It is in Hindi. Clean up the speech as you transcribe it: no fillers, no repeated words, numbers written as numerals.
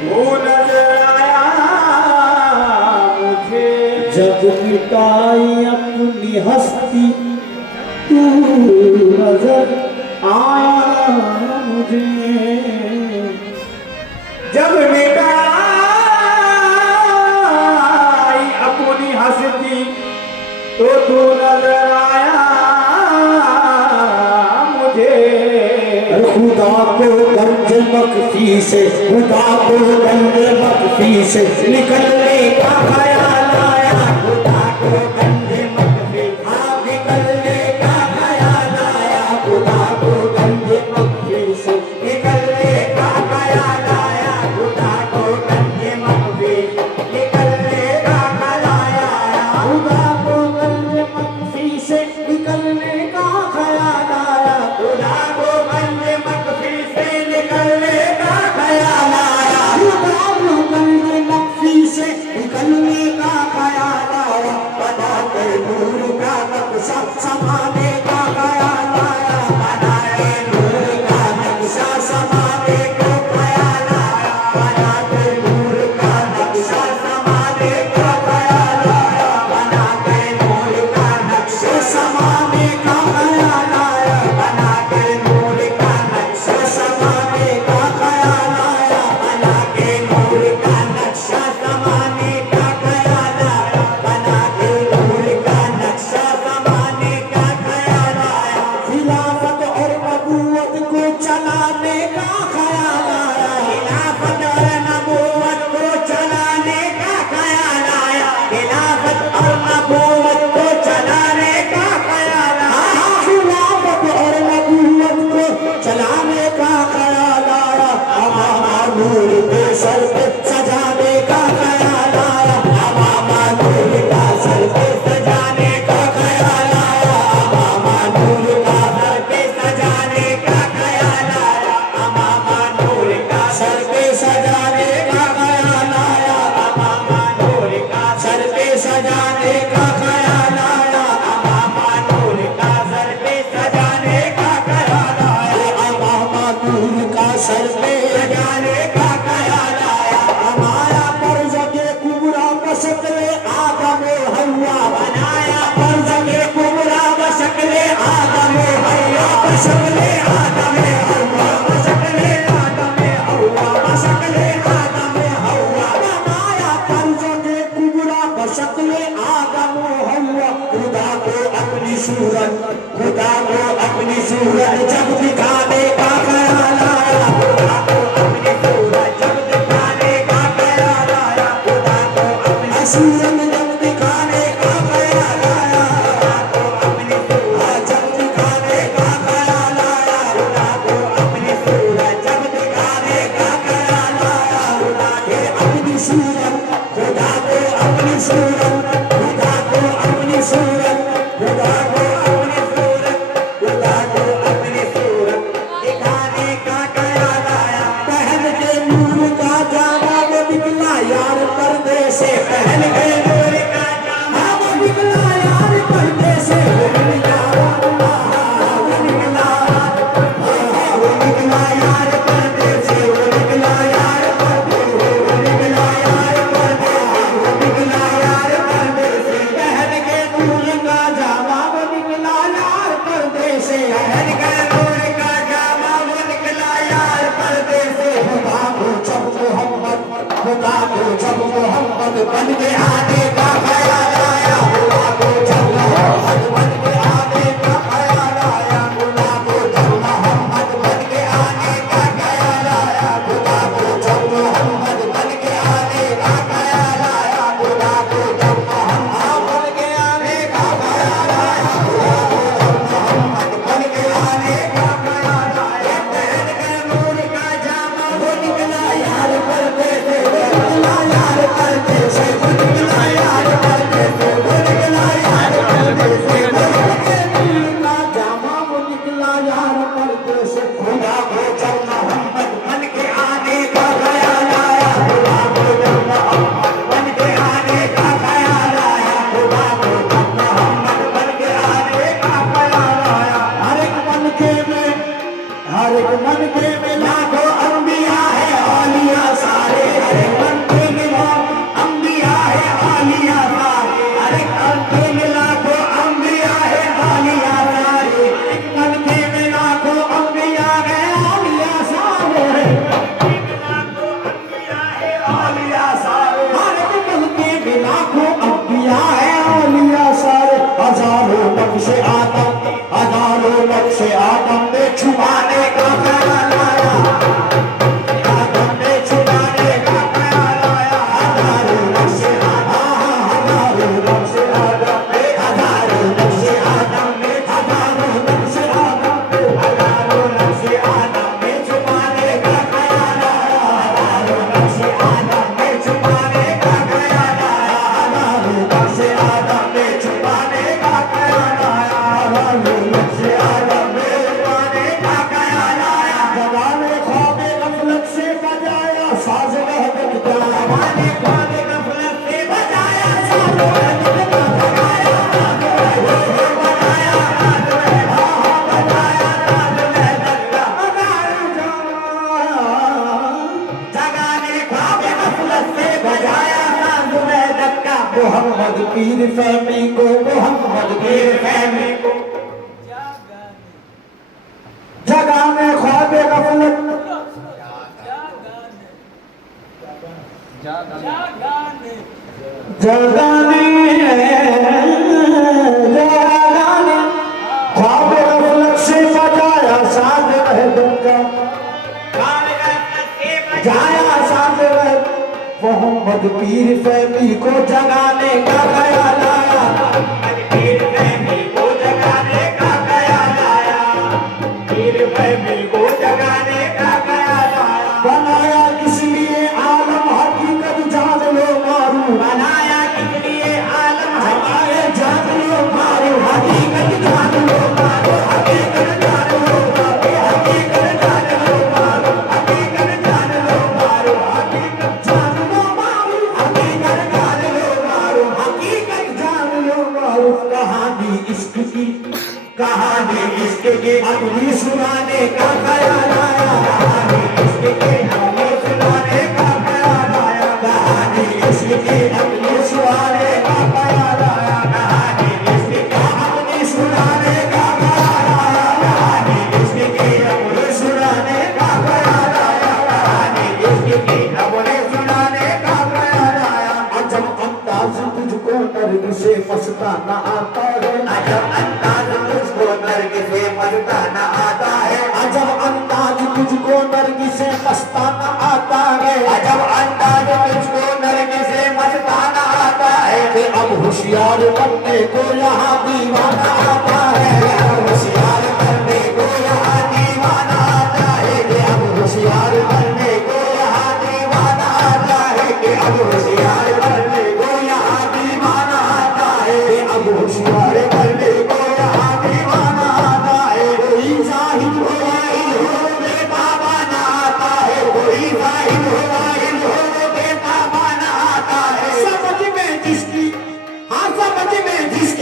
वो नजर आया मुझे। जब मिटाई अपनी हस्ती तू नजर आया मुझे। जब मिटाई अपनी हस्ती तो तू नजर आया मुझे। खुदा को गंज मखफी से, खुदा को गंज मखफी से निकलने का ख्याल आया। खुदा को गंज मखफी हाँ निकलने का ख्याल आया। खुदा को गंज मखफी से निकलने का ख्याल आया। खुदा को गंज मखफी निकलने का ख्याल आया। खुदा को गंज मखफी से निकलने का ख्याल आया। खुदा को गंज मखफी से निकलने का ख्याल आया। खुदा को गंज मखफी से निकलने का ख्याल आया। बना के नूर का नक्शा समाने का ख्याल आया। बना के नूर का नक्शा समाने का ख्याल आया। बना के नूर का नक्शा समाने का ख्याल आया। बना के नूर का नक्शा समाने का ख्याल आया। बना के नूर का नक्शा समाने का ख्याल आया। बना के नूर का नक्शा समाने का ख्याल आया। बना के नूर का नक्शा समाने का ख्याल आया। खिलाफत और नबूवत को चलाने का ख्याल आया। खिलाफत और नबूवत को चलाने का ख्याल आया। खिलाफत और नबूवत को चलाने का ख्याल आया। खिलाफत और नबूवत को चलाने का ख्याल आया। अमामा नूर के सर पे सजाने का ख्याल आया। अमामा नूर का सर पे सजाने का ख्याल आया। अमामा नूर का सर पे सजाने का ख्याल आया। अमामा नूर का सर पे सजाने का ख्याल आया। अमामा नूर का सर पे सजाने का ख्याल आया। अमामा नूर का सर पे सजाने का ख्याल आया। अमामा नूर का सर पे सजाने का ख्याल आया। हमारा पर जगे कुबरा बशकले आदम हवा बनाया। पर जगे कुबरा बशकले आदम हवा बशकले आदम हवा बशकले आदम हवा बशकले आदम हवा बनाया। पर जगे कुबरा बशकले आदम हवा। खुदा को अपनी सूरत, खुदा को अपनी सूरत जब दिखाने का ख्याल आया। खुदा को अपनी सूरत जब दिखाने का ख्याल आया। खुदा को अपनी सूरत जब दिखाने का ख्याल आया। खुदा को अपनी सूरत जब दिखाने का ख्याल आया। खुदा को अपनी सूरत जब दिखाने का ख्याल आया। खुदा के अपनी सूरत, खुदा को अपनी सूरत, खुदा को अपनी सूरत, खुदा को अपनी सूरत, खुदा को अपनी सूरत दिखाने का ख्याल आया। पहन के नूर का जामा वो निकला यार पर्दे से। पहन के नूर का जामा वो निकला यार पर्दे से। वो निकला वो निकला वो निकला यार पर्दे से। वो निकला यार पर्दे से। वो निकला यार पर्दे से। वो निकला यार पर्दे से। पहन के नूर का जामा वो निकला यार पर्दे से। पहन के नूर का जामा वो निकला यार पर्दे से। खुदा को जब मोहम्मद, खुदा को जब मोहम्मद बन के आने का ख्याल आया। खुदा को जब मोहम्मद बन के आने का ख्याल आया। खुदा को जब मोहम्मद बन के आने का ख्याल आया। खुदा को जब मोहम्मद बन के आने का ख्याल आया। खुदा को जब मोहम्मद बन के आने का ख्याल आया। खुदा को जब मोहम्मद बन के आने का ख्याल आया। पहन के नूर का जामा वो निकला यार पर्दे से। वो निकला यार पर्दे से। वो निकला यार साज वहदत का जगाने ख्वाब गफलत से बजाया साज वहदत का जगाया साज वहदत का बजाया साज वहदत का बजाया साज वहदत का जगाने ख्वाब गफलत से बजाया साज वहदत का मोहम्मद पीर फहमी को मोहम्मद पीर फहमी को जगाने ख्वाब गफलत जगाने जगाने ख्वाब गफलत से बजाया साज वहदत का जाया साज वहदत मोहम्मद पीर फहमी को जगाने का ख्याल आया पीर फहमी को जगाने का ख्याल आया पीर फहमी को जगाने का ख्याल आया बनाया किस लिए आलम हकीकत जान लो मारू बनाया किस लिए आलम हमारे जान लो मारू हकीकत जान लो मारो हकीकत जान लो मारो हकीकत जान लो मारो हकीकत जान लो मारो हकीकत जान लो मारू हकीकत जान लो मारो हकीकत जान लो मारू कहानी इश्क की कहानी इश्क की अपनी सुनाने का ख्याल आया कहानी इश्क की हमें सुनाने का ख्याल आया कहानी इश्क की अपनी सुनाने का ख्याल आया कहानी इश्क की अपनी सुनाने का ख्याल आया कहानी इश्क की अपने सुनाने का ख्याल आया कहानी इश्क की अपने सुनाने का ख्याल आया अजब अंदाज तुझको नर्ग से मस्ताना आता है अजब अंदाज तुझको नर्ग से मस्ताना आता है अजब अंदाज तुझको नर्ग से मस्ताना आता है अजब अंदाज तुझको नर्ग से मस्ताना आता है कि अब होशियार बनने को यहाँ दीवाना आता है अब होशियार बनने को यहाँ दीवाना आता है कि अब होशियार बनने को यहाँ दीवाना आता है कि अब होशियार बनने को यहाँ दीवाना आता है कि अब होशियार बनने को यहाँ दीवाना आता है कोई जाहिद हो वाहिद हो बेताबाना आता है कोई जाहिद हो वाहिद हो बेताबाना आता है समझ में जिसकी हाँ समझ में जिसकी